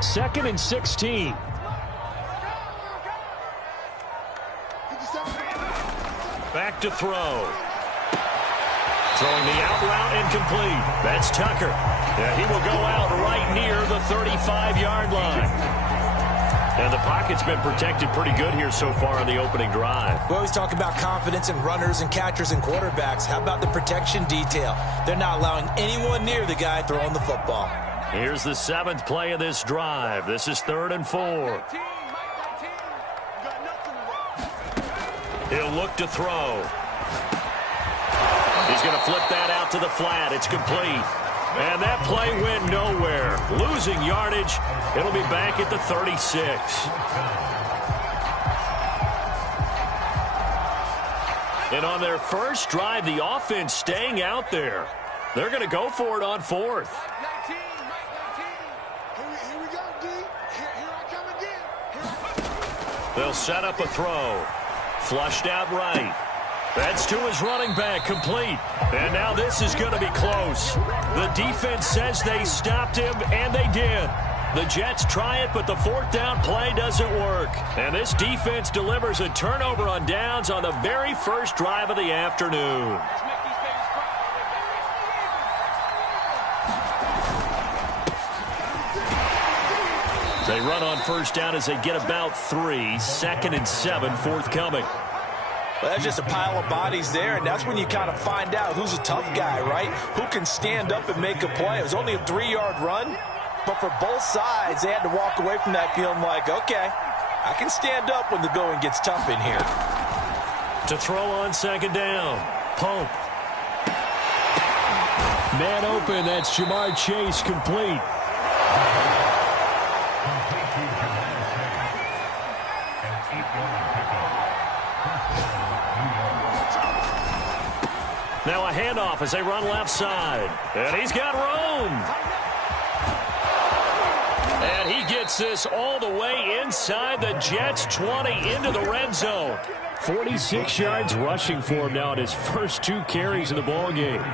2nd and 16. Back to throw. Throwing the out route incomplete. That's Tucker. Yeah, he will go out right near the 35-yard line. And the pocket's been protected pretty good here so far on the opening drive. We always talk about confidence in runners and catchers and quarterbacks. How about the protection detail? They're not allowing anyone near the guy throwing the football. Here's the 7th play of this drive. This is 3rd and 4. He'll look to throw. He's going to flip that out to the flat. It's complete. And that play went nowhere. Losing yardage. It'll be back at the 36. And on their first drive, the offense staying out there. They're going to go for it on 4th. Here we go, D. Here I come again. They'll set up a throw. Flushed out right. That's to his running back, complete. And now this is going to be close. The defense says they stopped him, and they did. The Jets try it, but the 4th down play doesn't work. And this defense delivers a turnover on downs on the very first drive of the afternoon. They run on first down as they get about 3. 2nd and 7, forthcoming. Well, that's just a pile of bodies there, and that's when you kind of find out who's a tough guy, right? Who can stand up and make a play. It was only a 3-yard run, but for both sides, they had to walk away from that feeling like, okay, I can stand up when the going gets tough in here. To throw on 2nd down, Pope. Man open, that's Jamar Chase, complete. Now a handoff as they run left side. And he's got room. And he gets this all the way inside the Jets' 20 into the red zone. 46 yards rushing for him now in his first 2 carries of the ballgame.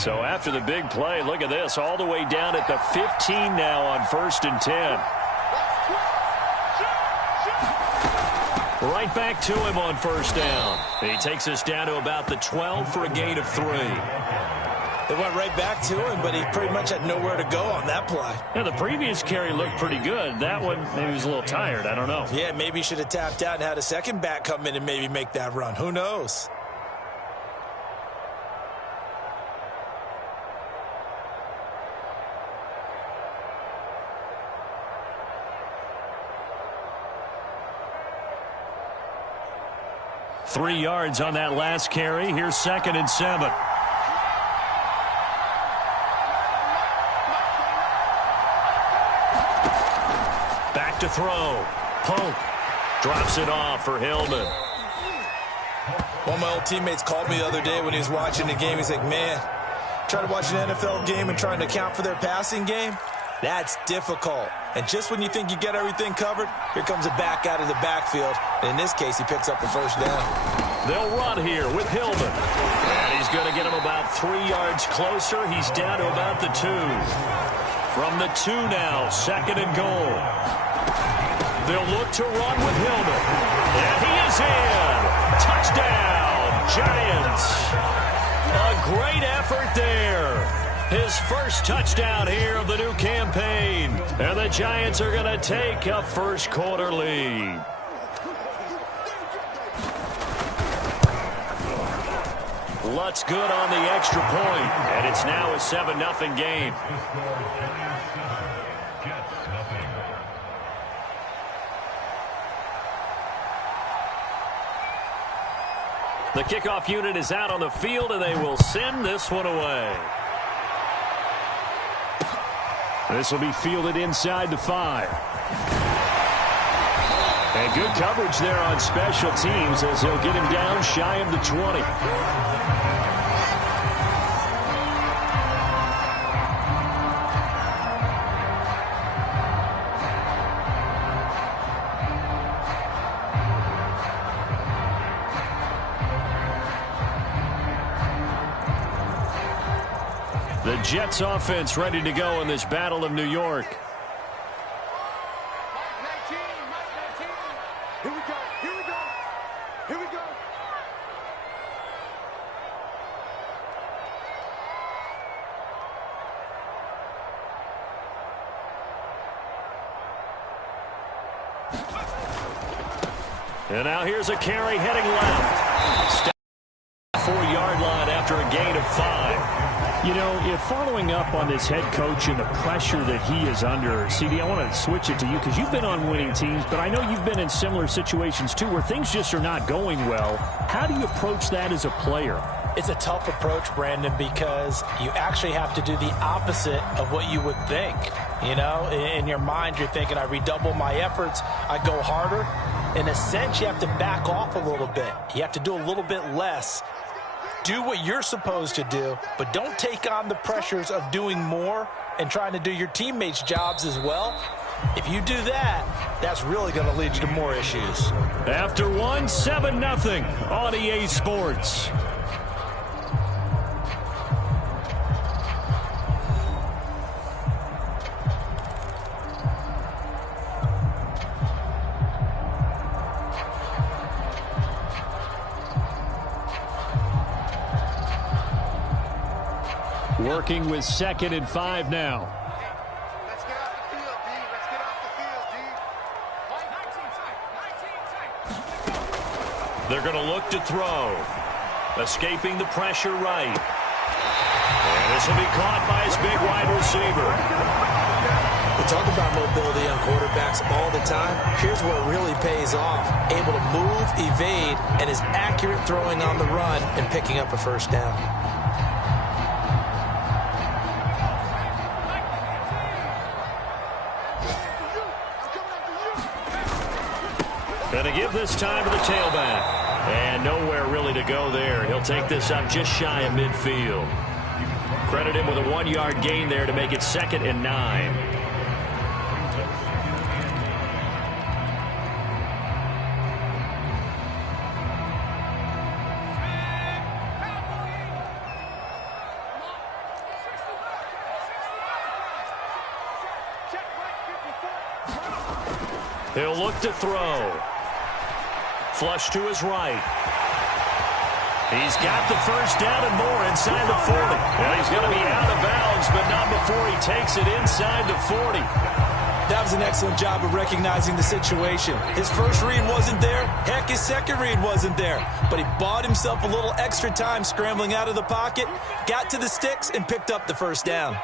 So after the big play, look at this, all the way down at the 15 now on 1st and 10. Right back to him on first down. He takes us down to about the 12 for a gain of 3. They went right back to him, but he pretty much had nowhere to go on that play. Yeah, the previous carry looked pretty good. That one, maybe he was a little tired. I don't know. Yeah, maybe he should have tapped out and had a second back come in and maybe make that run. Who knows? Three yards on that last carry. Here's 2nd and 7. Back to throw. Pope drops it off for Hillman. One of my old teammates called me the other day when he was watching the game. He's like, man, trying to watch an NFL game and trying to account for their passing game, that's difficult. And just when you think you get everything covered, here comes a back out of the backfield. And in this case, he picks up the first down. They'll run here with Hillman. And he's going to get him about 3 yards closer. He's down to about the 2. From the 2 now, 2nd and goal. They'll look to run with Hillman. And he is in. Touchdown, Giants. A great effort there. His first touchdown here of the new campaign. And the Giants are going to take a first quarter lead. Lutz good on the extra point. And it's now a 7-0 game. The kickoff unit is out on the field, and they will send this one away. This will be fielded inside the 5. And good coverage there on special teams as they'll get him down shy of the 20. The Jets offense ready to go in this Battle of New York. Here we go. Here we go. Here we go. And now here's a carry heading left. 4-yard line after a gain of 5. You know, if following up on this head coach and the pressure that he is under, CD, I want to switch it to you because you've been on winning teams, but I know you've been in similar situations too where things just are not going well. How do you approach that as a player? It's a tough approach, Brandon, because you actually have to do the opposite of what you would think. You know, in your mind, you're thinking, I redouble my efforts, I go harder. In a sense, you have to back off a little bit. You have to do a little bit less. Do what you're supposed to do, but don't take on the pressures of doing more and trying to do your teammates' jobs as well. If you do that, that's really going to lead you to more issues. After 7-0 on EA Sports. Working with 2nd and 5 now. Let's get off the field, D. Let's get off the field, D. They're going to look to throw. Escaping the pressure right. And this will be caught by his big wide receiver. We talk about mobility on quarterbacks all the time. Here's where it really pays off. Able to move, evade, and is accurate throwing on the run and picking up a first down. Going to give this time to the tailback. And nowhere really to go there. He'll take this up just shy of midfield. Credit him with a 1-yard gain there to make it 2nd and 9. He'll look to throw. Flush to his right. He's got the first down and more inside the 40. And he's going to be out of bounds, but not before he takes it inside the 40. That was an excellent job of recognizing the situation. His first read wasn't there. Heck, his second read wasn't there. But he bought himself a little extra time scrambling out of the pocket, got to the sticks, and picked up the first down.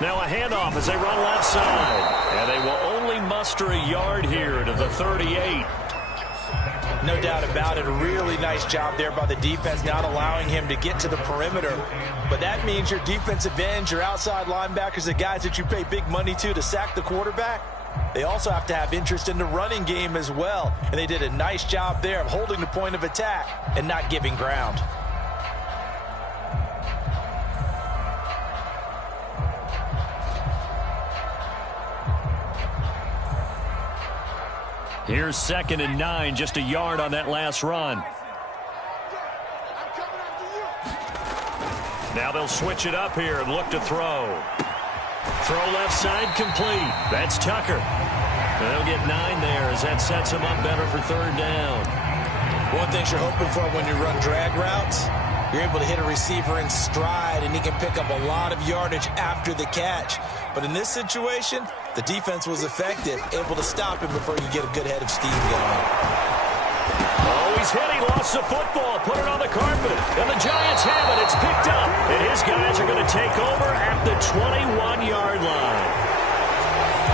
Now a handoff as they run left side. And they will only muster a yard here to the 38. No doubt about it. A really nice job there by the defense, not allowing him to get to the perimeter. But that means your defensive ends, your outside linebackers, the guys that you pay big money to sack the quarterback, they also have to have interest in the running game as well. And they did a nice job there of holding the point of attack and not giving ground. Here's 2nd and 9, just a yard on that last run. Now they'll switch it up here and look to throw. Throw left side complete. That's Tucker. And they'll get 9 there as that sets him up better for 3rd down. One thing you're hoping for when you run drag routes, you're able to hit a receiver in stride, and he can pick up a lot of yardage after the catch. But in this situation, the defense was effective, able to stop him before you get a good head of steam going. Oh, he's hit. He lost the football. Put it on the carpet. And the Giants have it. It's picked up. And his guys are going to take over at the 21-yard line.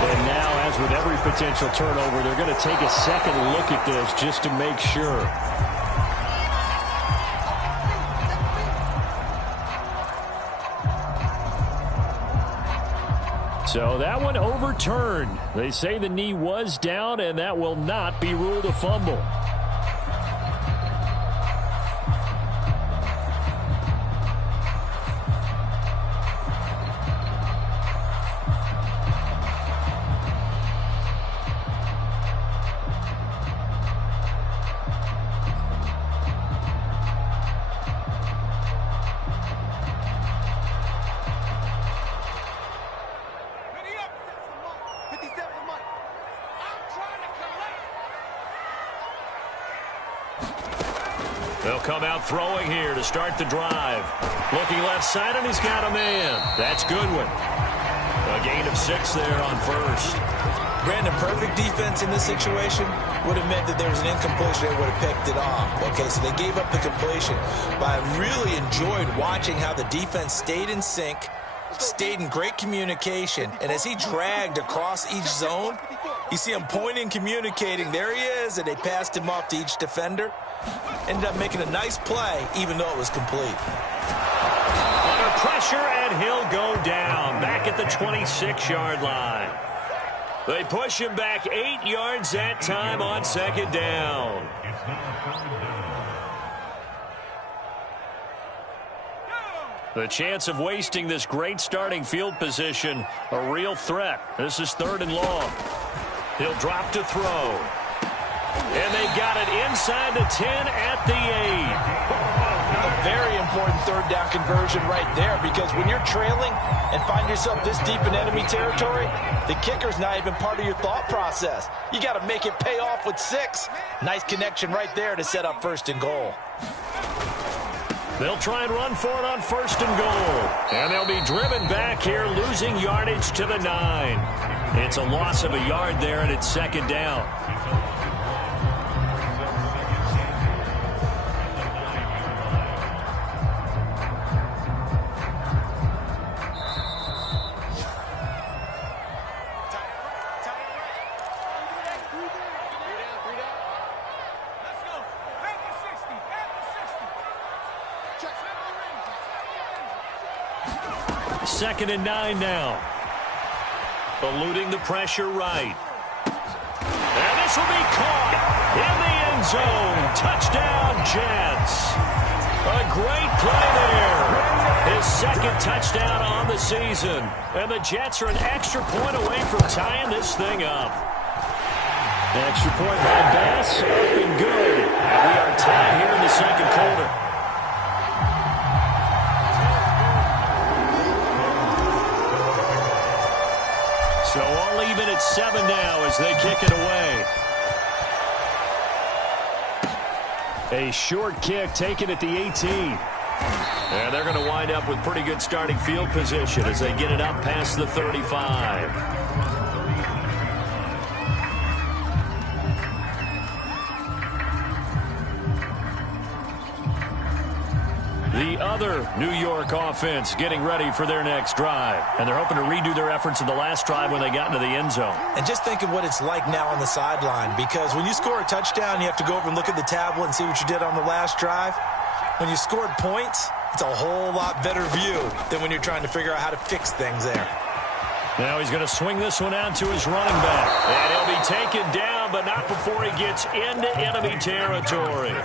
And now, as with every potential turnover, they're going to take a second look at this just to make sure. So that one overturned. They say the knee was down, and that will not be ruled a fumble. They'll come out throwing here to start the drive. Looking left side, and he's got a man. That's Goodwin. A gain of 6 there on first. Brandon, perfect defense in this situation would have meant that there was an incompletion that would have picked it off. Okay, so they gave up the completion. But I really enjoyed watching how the defense stayed in sync, stayed in great communication, and as he dragged across each zone, you see him pointing, communicating. There he is, and they passed him off to each defender. Ended up making a nice play, even though it was complete. Under pressure, and he'll go down back at the 26-yard line. They push him back 8 yards that time on second down. The chance of wasting this great starting field position, a real threat. This is 3rd and long. He'll drop to throw. And they've got it inside the 10 at the 8. A very important 3rd down conversion right there, because when you're trailing and find yourself this deep in enemy territory, the kicker's not even part of your thought process. You got to make it pay off with 6. Nice connection right there to set up 1st and goal. They'll try and run for it on 1st and goal. And they'll be driven back here, losing yardage to the 9. It's a loss of a yard there, and it's 2nd down. Second and 9 now. Eluding the pressure right. And this will be caught in the end zone. Touchdown, Jets. A great play there. His 2nd touchdown on the season. And the Jets are an extra point away from tying this thing up. Extra point by Bass. Up and good. And we are tied here in the 2nd quarter. So all even at 7 now as they kick it away. A short kick taken at the 18. And they're going to wind up with pretty good starting field position as they get it up past the 35. The other New York offense getting ready for their next drive. And they're hoping to redo their efforts in the last drive when they got into the end zone. And just think of what it's like now on the sideline, because when you score a touchdown, you have to go over and look at the tablet and see what you did on the last drive. When you scored points, it's a whole lot better view than when you're trying to figure out how to fix things there. Now he's going to swing this one out to his running back. And he'll be taken down, but not before he gets into enemy territory.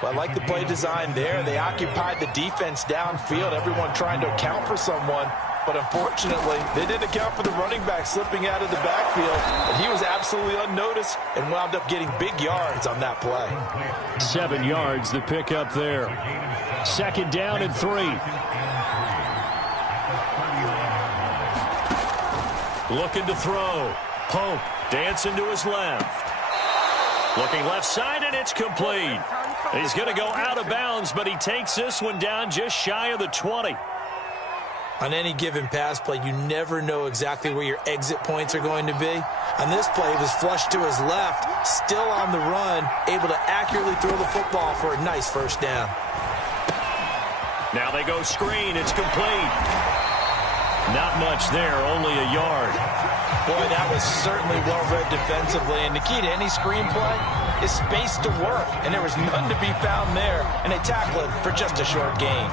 Well, I like the play design there. They occupied the defense downfield, everyone trying to account for someone. But unfortunately, they didn't account for the running back slipping out of the backfield. And he was absolutely unnoticed and wound up getting big yards on that play. 7 yards the pick up there. 2nd down and 3. Looking to throw. Pope dancing to his left. Looking left side, and it's complete. He's going to go out of bounds, but he takes this one down just shy of the 20. On any given pass play, you never know exactly where your exit points are going to be. On this play, he was flushed to his left, still on the run, able to accurately throw the football for a nice 1st down. Now they go screen. It's complete. Not much there, only a yard. Boy, that was certainly well-read defensively. And the key to any screenplay is space to work. And there was none to be found there. And they tackle it for just a short gain.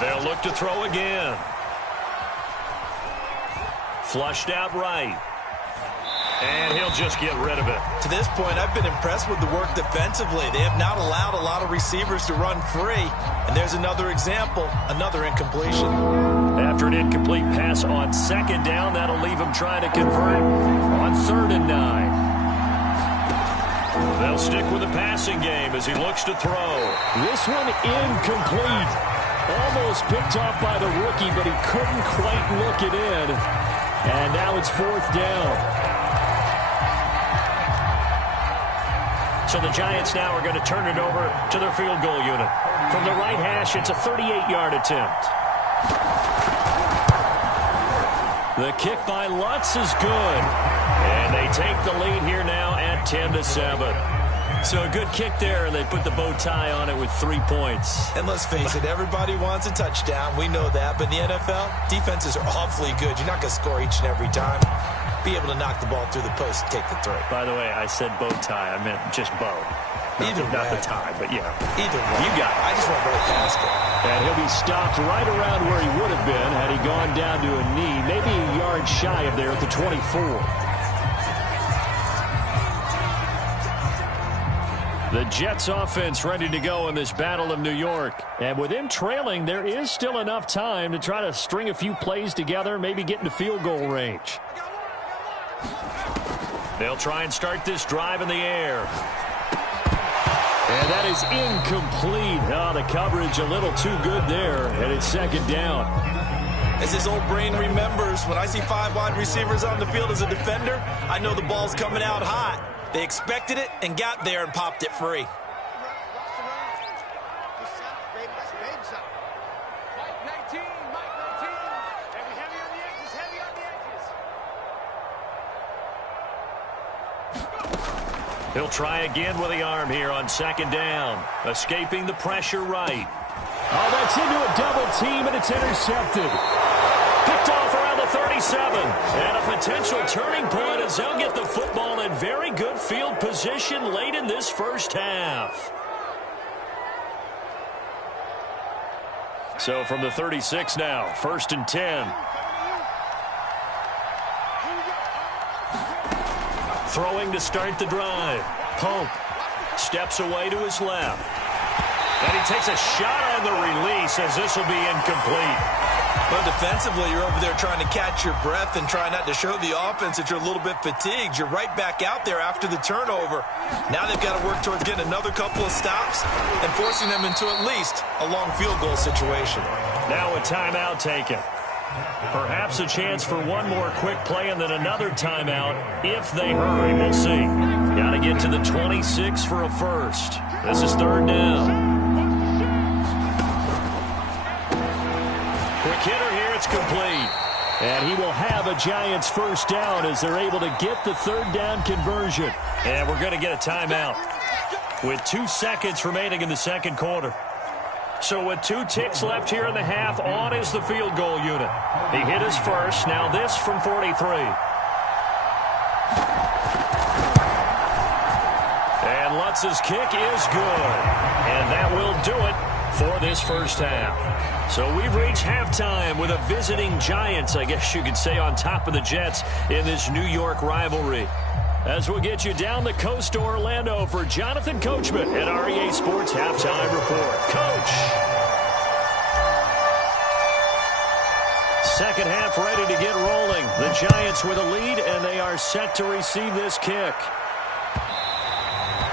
They'll look to throw again. Flushed out right. And he'll just get rid of it. To this point, I've been impressed with the work defensively. They have not allowed a lot of receivers to run free. And there's another example, another incompletion. After an incomplete pass on second down, that'll leave him trying to convert on 3rd and 9. They'll stick with the passing game as he looks to throw. This one incomplete. Almost picked off by the rookie, but he couldn't quite look it in. And now it's 4th down. So the Giants now are going to turn it over to their field goal unit. From the right hash, it's a 38-yard attempt. The kick by Lutz is good. And they take the lead here now at 10-7. So a good kick there, and they put the bow tie on it with 3 points. And let's face it, everybody wants a touchdown. We know that. But in the NFL, defenses are awfully good. You're not going to score each and every time. Be able to knock the ball through the post and take the throw. By the way, I said bow tie. I meant just bow. Not the tie, but yeah. Either way. You got it. I just went right past it. And he'll be stopped right around where he would have been had he gone down to a knee, maybe a yard shy of there at the 24. The Jets offense ready to go in this Battle of New York. And with him trailing, there is still enough time to try to string a few plays together, maybe get into field goal range. They'll try and start this drive in the air. And that is incomplete. Oh, the coverage a little too good there, and it's 2nd down. As his old brain remembers, when I see 5 wide receivers on the field as a defender, I know the ball's coming out hot. They expected it and got there and popped it free. He'll try again with the arm here on 2nd down. Escaping the pressure right. Oh, that's into a double team, and it's intercepted. Picked off around the 37. And a potential turning point as they'll get the football in very good field position late in this first half. So from the 36 now, 1st and 10. Throwing to start the drive. Pope steps away to his left. And he takes a shot on the release as this will be incomplete. But defensively, you're over there trying to catch your breath and try not to show the offense that you're a little bit fatigued. You're right back out there after the turnover. Now they've got to work towards getting another couple of stops and forcing them into at least a long field goal situation. Now a timeout taken. Perhaps a chance for one more quick play and then another timeout if they hurry. We'll see. Got to get to the 26 for a first. This is 3rd down. Quick hitter here. It's complete. And he will have a Giants first down as they're able to get the 3rd down conversion. And we're going to get a timeout with 2 seconds remaining in the 2nd quarter. So with 2 ticks left here in the half, on is the field goal unit. He hit his first. Now this from 43. And Lutz's kick is good. And that will do it for this first half. So we've reached halftime with a visiting Giants, I guess you could say, on top of the Jets in this New York rivalry. As we'll get you down the coast to Orlando for Jonathan Coachman at REA Sports Halftime Report. Coach! Second half ready to get rolling. The Giants with a lead, and they are set to receive this kick.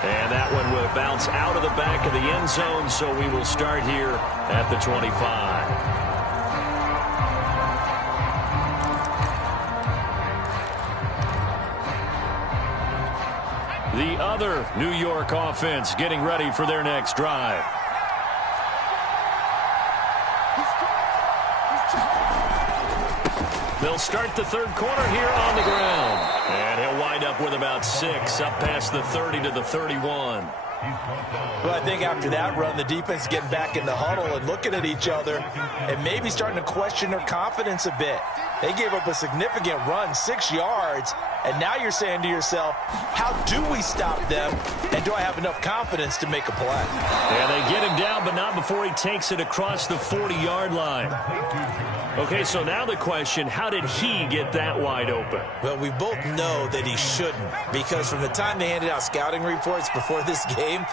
And that one will bounce out of the back of the end zone, so we will start here at the 25. The other New York offense getting ready for their next drive. They'll start the 3rd quarter here on the ground. And he'll wind up with about 6 up past the 30 to the 31. Well, I think after that run, the defense getting back in the huddle and looking at each other and maybe starting to question their confidence a bit. They gave up a significant run, 6 yards, and now you're saying to yourself, how do we stop them, and do I have enough confidence to make a play? And they get him down, but not before he takes it across the 40-yard line. Okay, so now the question, how did he get that wide open? Well, we both know that he shouldn't, because from the time they handed out scouting reports before this game,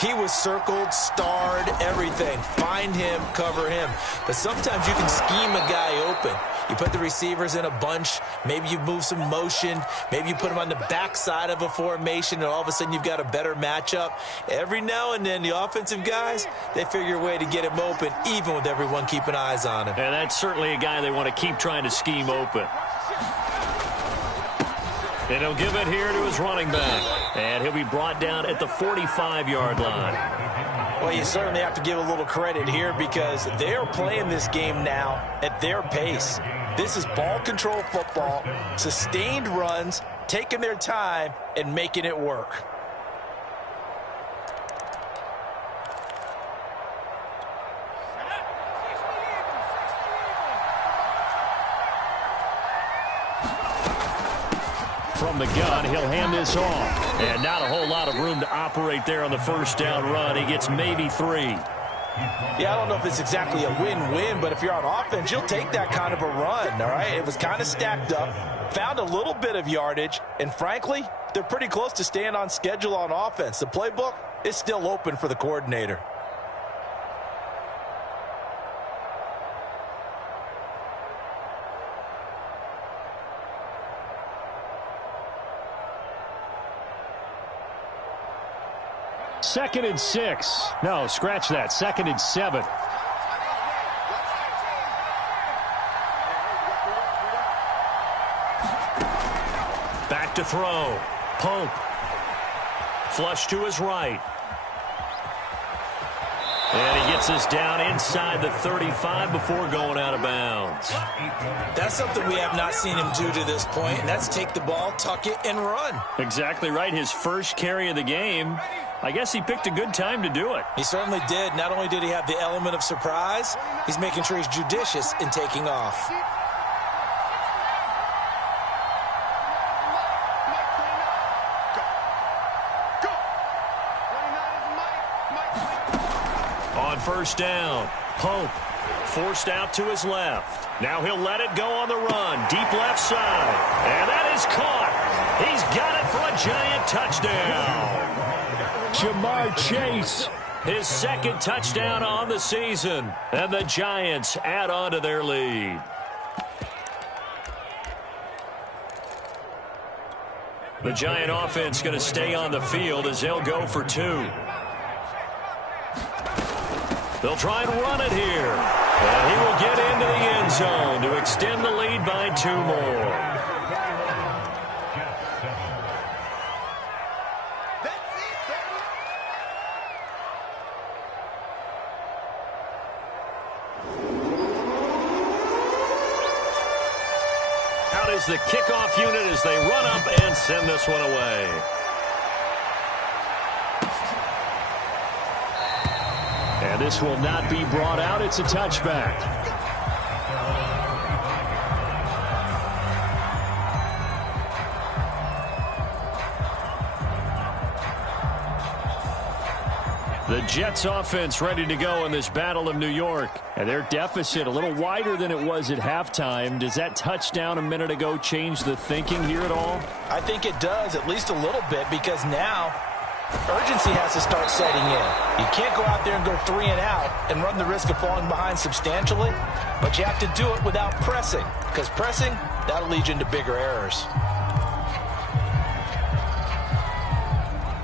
he was circled, starred, everything. Find him, cover him. But sometimes you can scheme a guy open. You put the receivers in a bunch. Maybe you move some motion. Maybe you put them on the backside of a formation, and all of a sudden you've got a better matchup. Every now and then, the offensive guys, they figure a way to get him open, even with everyone keeping eyes on him. And that's certainly a guy they want to keep trying to scheme open. And he'll give it here to his running back. And he'll be brought down at the 45-yard line. Well, you certainly have to give a little credit here because they're playing this game now at their pace. This is ball control football, sustained runs, taking their time, and making it work. From the gun, he'll hand this off. And not a whole lot of room to operate there on the first down run. He gets maybe 3. Yeah, I don't know if it's exactly a win-win, but if you're on offense, you'll take that kind of a run, all right? It was kind of stacked up, found a little bit of yardage, and frankly, they're pretty close to staying on schedule on offense. The playbook is still open for the coordinator. Second and 6. No, scratch that. Second and 7. Back to throw. Pope. Flush to his right. And he gets us down inside the 35 before going out of bounds. That's something we have not seen him do to this point, and that's take the ball, tuck it, and run. Exactly right. His first carry of the game. I guess he picked a good time to do it. He certainly did. Not only did he have the element of surprise, he's making sure he's judicious in taking off. On first down, Pope forced out to his left. Now he'll let it go on the run, deep left side. And that is caught. He's got it for a giant touchdown. Jamar Chase. His second touchdown on the season. And the Giants add on to their lead. The Giant offense going to stay on the field as they'll go for 2. They'll try and run it here. And he will get into the end zone to extend the lead by 2 more. Out is the kickoff unit as they run up and send this one away. And this will not be brought out. It's a touchback. The Jets offense ready to go in this Battle of New York. And their deficit a little wider than it was at halftime. Does that touchdown a minute ago change the thinking here at all? I think it does, at least a little bit, because now urgency has to start setting in. You can't go out there and go 3 and out and run the risk of falling behind substantially, but you have to do it without pressing, because pressing, that'll lead you into bigger errors.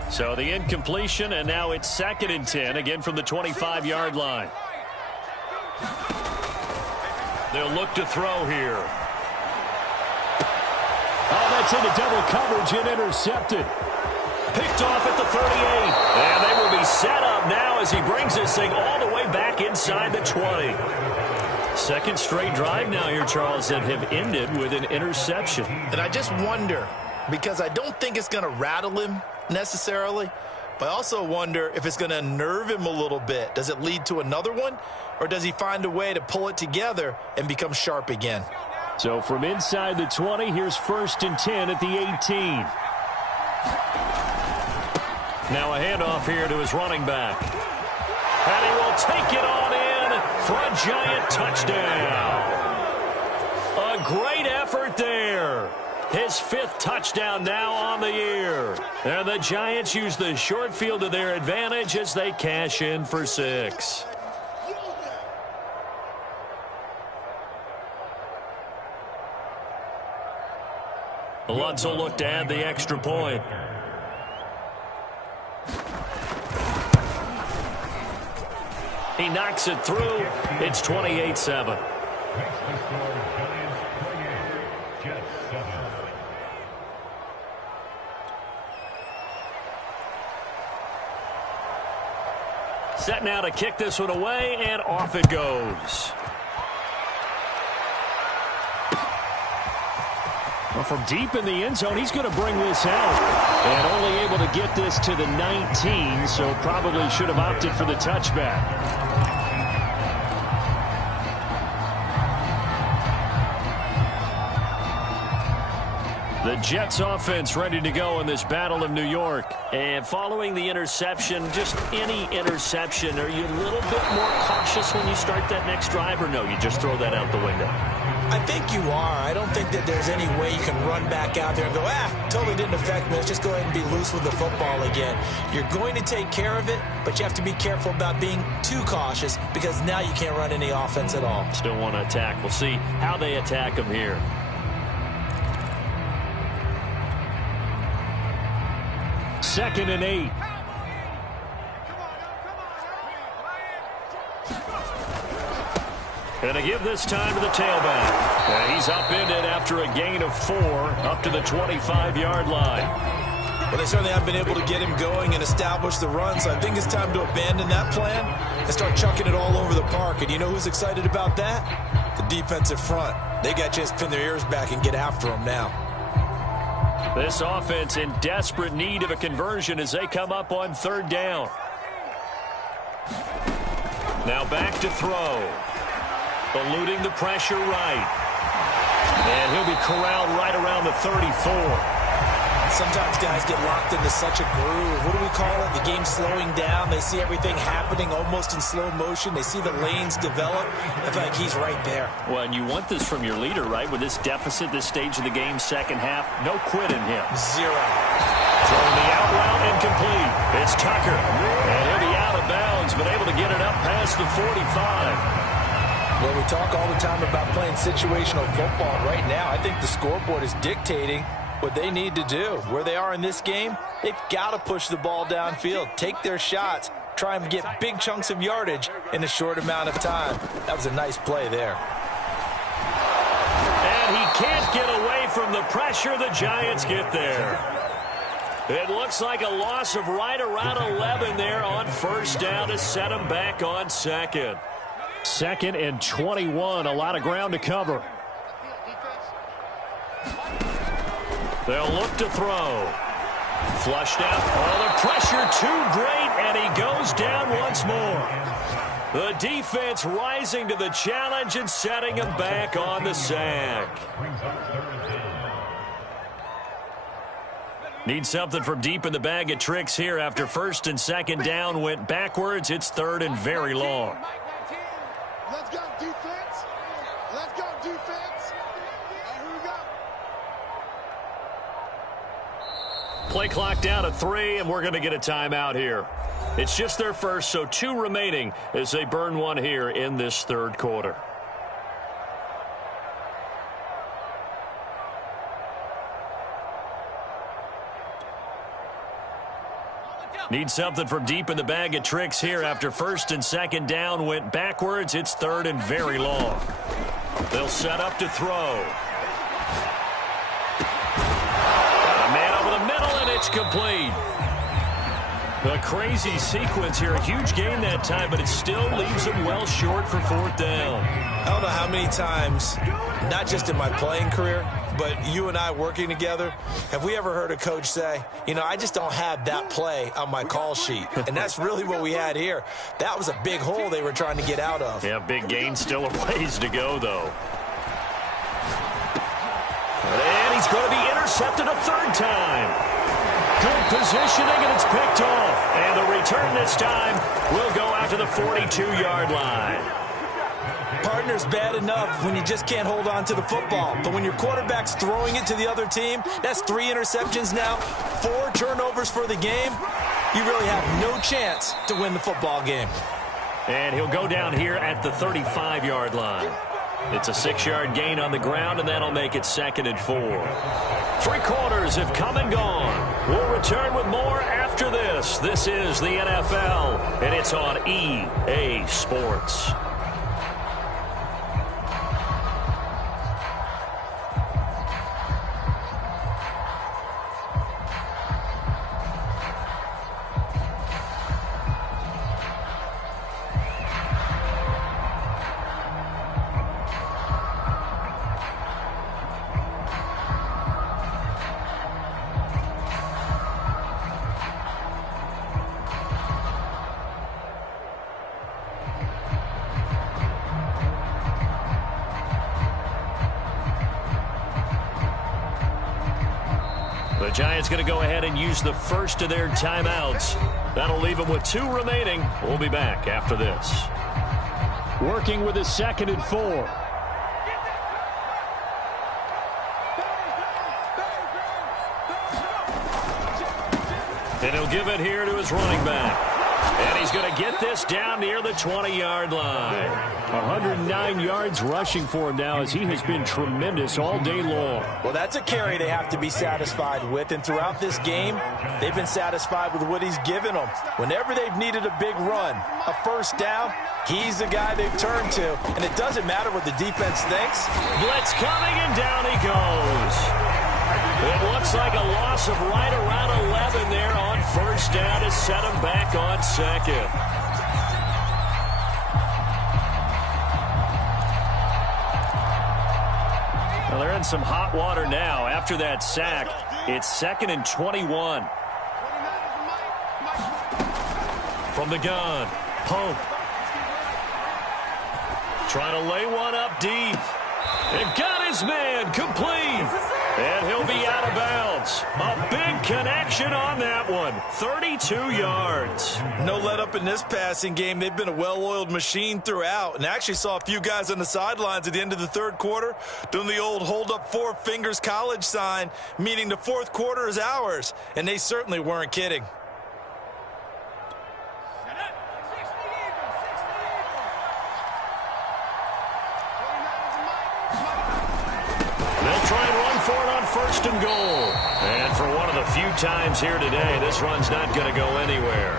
So the incompletion, and now it's 2nd and 10, again from the 25-yard line. They'll look to throw here. Oh, that's into double coverage and intercepted. Picked off at the 38. And they will be set up now as he brings this thing all the way back inside the 20. Second straight drive now here, Charles, that have ended with an interception. And I just wonder, because I don't think it's going to rattle him necessarily, but I also wonder if it's going to unnerve him a little bit. Does it lead to another one, or does he find a way to pull it together and become sharp again? So from inside the 20, here's 1st and 10 at the 18. Now a handoff here to his running back. And he will take it on in for a giant touchdown. great effort there. His 5th touchdown now on the year. And the Giants use the short field to their advantage as they cash in for 6. Lutz will look to add the extra point. He knocks it through. It's 28-7. Set now to kick this one away, and off it goes. Well, from deep in the end zone, he's going to bring this out. And only able to get this to the 19, so probably should have opted for the touchback. The Jets offense ready to go in this Battle of New York. And following the interception, just any interception, are you a little bit more cautious when you start that next drive, or no, you just throw that out the window? I think you are. I don't think that there's any way you can run back out there and go, totally didn't affect me. Let's just go ahead and be loose with the football again. You're going to take care of it, but you have to be careful about being too cautious because now you can't run any offense at all. Still want to attack. We'll see how they attack them here. Second and 8. And to give this time to the tailback. And he's upended after a gain of 4 up to the 25-yard line. Well, they certainly have been able to get him going and establish the run, so I think it's time to abandon that plan and start chucking it all over the park. And you know who's excited about that? The defensive front. They got a chance to pin their ears back and get after him now. This offense in desperate need of a conversion as they come up on 3rd down. Now back to throw. Eluding the pressure right. And he'll be corralled right around the 34. Sometimes guys get locked into such a groove. What do we call it? The game's slowing down. They see everything happening almost in slow motion. They see the lanes develop. I feel like he's right there. Well, and you want this from your leader, right? With this deficit, this stage of the game, second half, no quit in him. 0. Throwing the out route incomplete. It's Tucker. And he'll be out of bounds, but able to get it up past the 45. Well, we talk all the time about playing situational football. Right now, I think the scoreboard is dictating what they need to do. Where they are in this game, they've got to push the ball downfield, take their shots, try and get big chunks of yardage in a short amount of time. That was a nice play there. And he can't get away from the pressure. The Giants get there. It looks like a loss of right around 11 there on 1st down to set him back on 2nd. 2nd and 21. A lot of ground to cover. They'll look to throw. Flushed out. Oh, the pressure too great, and he goes down once more. The defense rising to the challenge and setting him back on the sack. Need something from deep in the bag of tricks here after 1st and 2nd down went backwards. It's 3rd and very long. Let's go defense. Let's go defense. And here we go. Play clock down at 3, and we're going to get a timeout here. It's just their first, so 2 remaining as they burn one here in this 3rd quarter. Need something from deep in the bag of tricks here after 1st and 2nd down went backwards. It's 3rd and very long. They'll set up to throw. Got a man over the middle, and it's complete. A crazy sequence here. A huge gain that time, but it still leaves them well short for 4th down. I don't know how many times, not just in my playing career, but you and I working together, have we ever heard a coach say, you know, I just don't have that play on my call sheet. And that's really what we had here. That was a big hole they were trying to get out of. Yeah, big gain, still a ways to go, though. And he's going to be intercepted a 3rd time. Good positioning, and it's picked off. And the return this time will go out to the 42-yard line. Part partner's bad enough when you just can't hold on to the football. But when your quarterback's throwing it to the other team, that's 3 interceptions now, 4 turnovers for the game. You really have no chance to win the football game. And he'll go down here at the 35-yard line. It's a 6-yard gain on the ground, and that'll make it 2nd and 4. 3 quarters have come and gone. We'll return with more after this. This is the NFL, and it's on EA Sports. The Giants going to go ahead and use the first of their timeouts. That'll leave them with 2 remaining. We'll be back after this. Working with a 2nd and 4. And he'll give it here to his running back. And he's going to get this down near the 20-yard line. 109 yards rushing for him now as he has been tremendous all day long. Well, that's a carry they have to be satisfied with. And throughout this game, they've been satisfied with what he's given them. Whenever they've needed a big run, a first down, he's the guy they've turned to. And it doesn't matter what the defense thinks. Blitz coming, and down he goes. It looks like a loss of right around 11 there on first down to set him back on 2nd. Well, they're in some hot water now. After that sack, it's 2nd and 21. From the gun, Pope. Trying to lay one up deep. And got his man complete. And he'll be out of bounds. A big connection on that one. 32 yards. No let up in this passing game. They've been a well-oiled machine throughout. And I actually saw a few guys on the sidelines at the end of the 3rd quarter doing the old hold up 4 fingers college sign, meaning the 4th quarter is ours. And they certainly weren't kidding. Try and run for it on 1st and goal. And for one of the few times here today, this run's not going to go anywhere.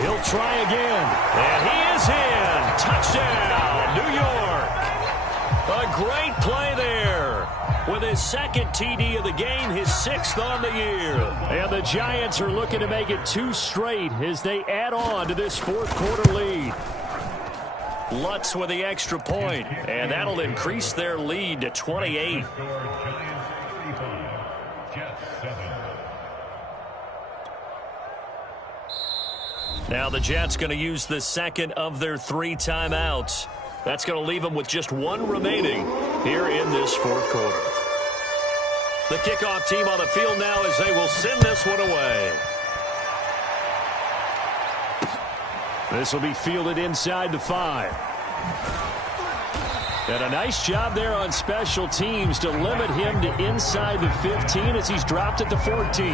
He'll try again. And he is in. Touchdown, New York. A great play there. With his 2nd TD of the game, his 6th on the year. And the Giants are looking to make it 2 straight as they add on to this 4th quarter lead. Lutz with the extra point, and that'll increase their lead to 28. Now the Jets going to use the 2nd of their 3 timeouts. That's going to leave them with just 1 remaining here in this 4th quarter. The kickoff team on the field now as they will send this one away. This will be fielded inside the 5. And a nice job there on special teams to limit him to inside the 15 as he's dropped at the 14.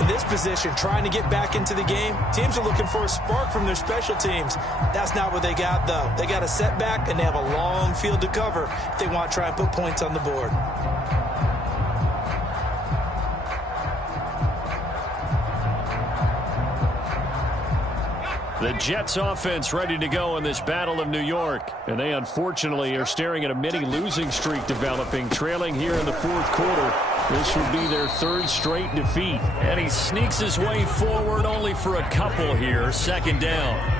In this position, trying to get back into the game, teams are looking for a spark from their special teams. That's not what they got, though. They got a setback, and they have a long field to cover if they want to try and put points on the board. The Jets offense ready to go in this Battle of New York. And they unfortunately are staring at a mini losing streak developing, trailing here in the 4th quarter. This would be their 3rd straight defeat. And he sneaks his way forward only for a couple here. 2nd down.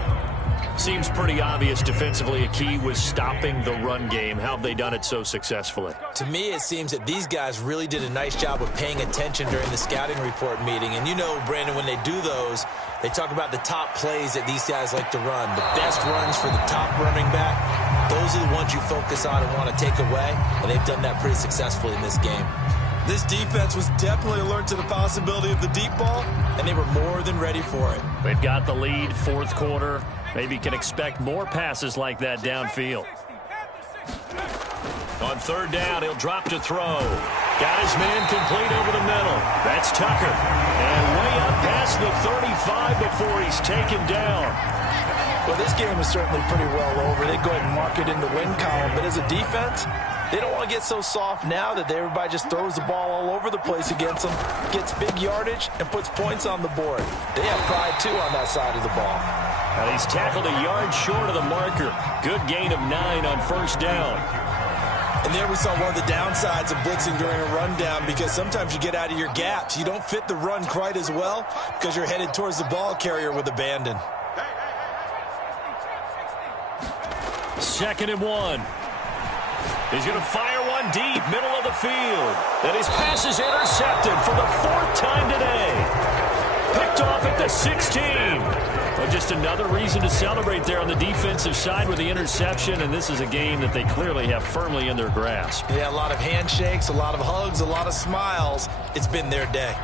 Seems pretty obvious defensively a key was stopping the run game. How have they done it so successfully? To me, it seems that these guys really did a nice job of paying attention during the scouting report meeting. And you know, Brandon, when they do those, they talk about the top plays that these guys like to run. The best runs for the top running back. Those are the ones you focus on and want to take away. And they've done that pretty successfully in this game. This defense was definitely alert to the possibility of the deep ball, and they were more than ready for it. They've got the lead, fourth quarter. Maybe can expect more passes like that downfield. On third down, he'll drop to throw. Got his man complete over the middle. That's Tucker. And way up past the 35 before he's taken down. Well, this game is certainly pretty well over. They go ahead and mark it in the win column. But as a defense, they don't want to get so soft now that everybody just throws the ball all over the place against them, gets big yardage, and puts points on the board. They have pride, too, on that side of the ball. And he's tackled a yard short of the marker. Good gain of 9 on first down. And there we saw one of the downsides of blitzing during a rundown, because sometimes you get out of your gaps. You don't fit the run quite as well because you're headed towards the ball carrier with abandon. 2nd and 1. He's going to fire one deep, middle of the field. And his pass is intercepted for the 4th time today. Picked off at the 16. Well, just another reason to celebrate there on the defensive side with the interception, and this is a game that they clearly have firmly in their grasp. Yeah, a lot of handshakes, a lot of hugs, a lot of smiles. It's been their day.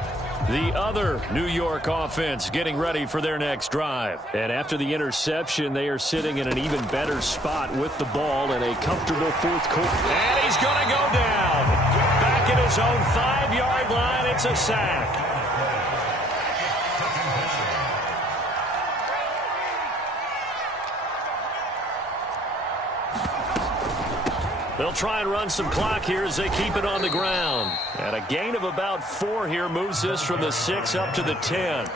The other New York offense getting ready for their next drive. And after the interception, they are sitting in an even better spot with the ball in a comfortable fourth quarter. And he's going to go down. Back at his own 5-yard line, it's a sack. They'll try and run some clock here as they keep it on the ground. And a gain of about 4 here moves this from the 6 up to the 10.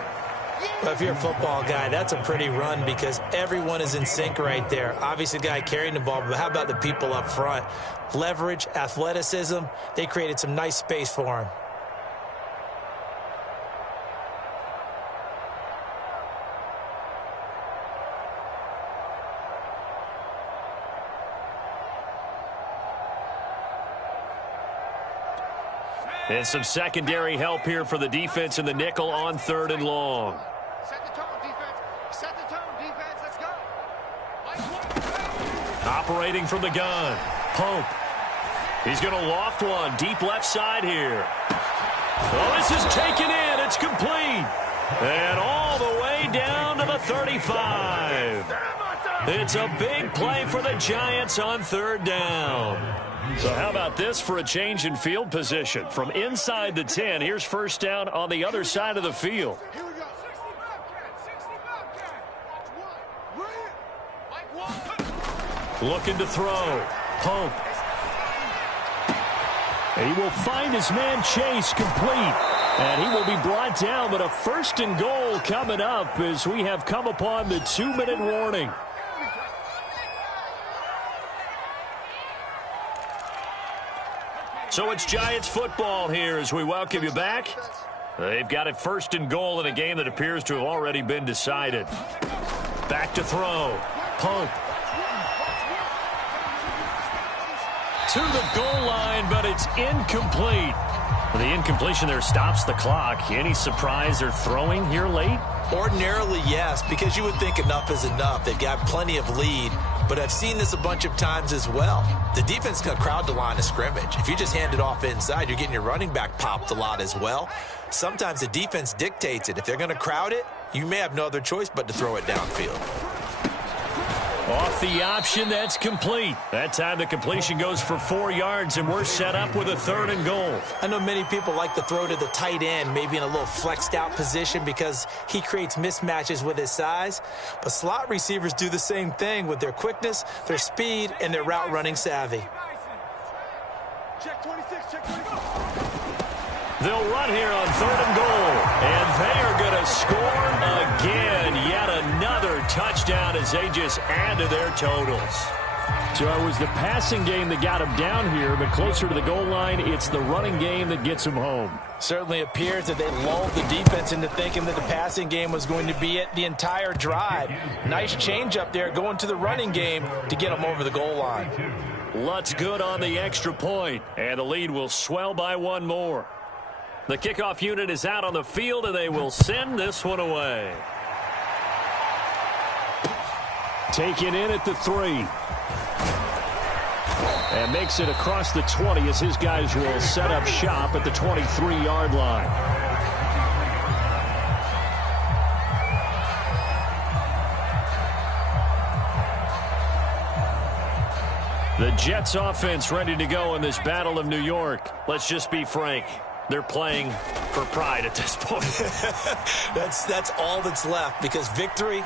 Well, if you're a football guy, that's a pretty run because everyone is in sync right there. Obviously, the guy carrying the ball, but how about the people up front? Leverage, athleticism, they created some nice space for him. And some secondary help here for the defense in the nickel on 3rd and long. Set the tone, defense. Set the tone, defense. Let's go. Operating from the gun. Pope. He's going to loft one. Deep left side here. Well, this is taken in. It's complete. And all the way down to the 35. It's a big play for the Giants on 3rd down. So how about this for a change in field position? From inside the 10, here's first down on the other side of the field. Here we go. Looking to throw. Pope. And he will find his man Chase complete. And he will be brought down, but a 1st and goal coming up as we have come upon the 2-minute warning. So it's Giants football here as we welcome you back. They've got it 1st and goal in a game that appears to have already been decided. Back to throw. Pope. To the goal line, but it's incomplete. The incompletion there stops the clock. Any surprise they're throwing here late? Ordinarily, yes, because you would think enough is enough. They've got plenty of lead, but I've seen this a bunch of times as well. The defense can crowd the line of scrimmage. If you just hand it off inside, you're getting your running back popped a lot as well. Sometimes the defense dictates it. If they're going to crowd it, you may have no other choice but to throw it downfield. Off the option, that's complete. That time the completion goes for 4 yards, and we're set up with a 3rd and goal. I know many people like to throw to the tight end, maybe in a little flexed out position because he creates mismatches with his size. But slot receivers do the same thing with their quickness, their speed, and their route running savvy. Check 26, check 26. They'll run here on 3rd and goal, and they are going to score again. Yet another touchdown as they just add to their totals. So it was the passing game that got him down here, but closer to the goal line, it's the running game that gets him home. Certainly appears that they lulled the defense into thinking that the passing game was going to be it the entire drive. Nice change up there going to the running game to get them over the goal line. Lutz good on the extra point, and the lead will swell by 1 more. The kickoff unit is out on the field, and they will send this one away. Taken in at the 3. And makes it across the 20 as his guys will set up shop at the 23-yard line. The Jets offense ready to go in this Battle of New York. Let's just be frank. They're playing for pride at this point. That's all that's left, because victory,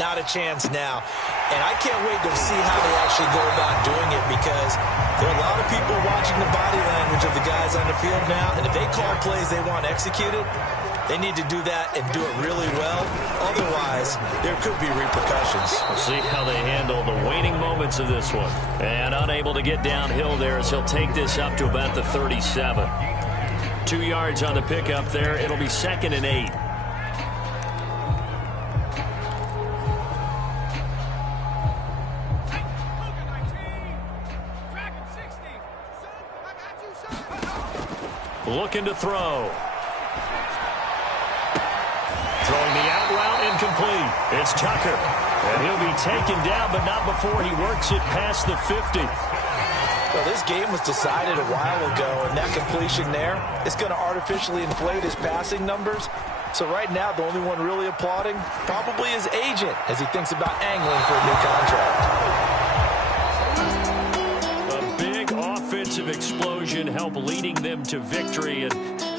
not a chance now. And I can't wait to see how they actually go about doing it, because there are a lot of people watching the body language of the guys on the field now, and if they call plays they want executed, they need to do that and do it really well. Otherwise, there could be repercussions. We'll see how they handle the waning moments of this one. And unable to get downhill there as he'll take this up to about the 37. 2 yards on the pickup there. It'll be 2nd and 8. Looking to throw. Throwing the out route, incomplete. It's Tucker. And he'll be taken down, but not before he works it past the 50. Well, this game was decided a while ago, and that completion there is going to artificially inflate his passing numbers. So right now, the only one really applauding probably his agent as he thinks about angling for a new contract. A big offensive explosion helped leading them to victory, and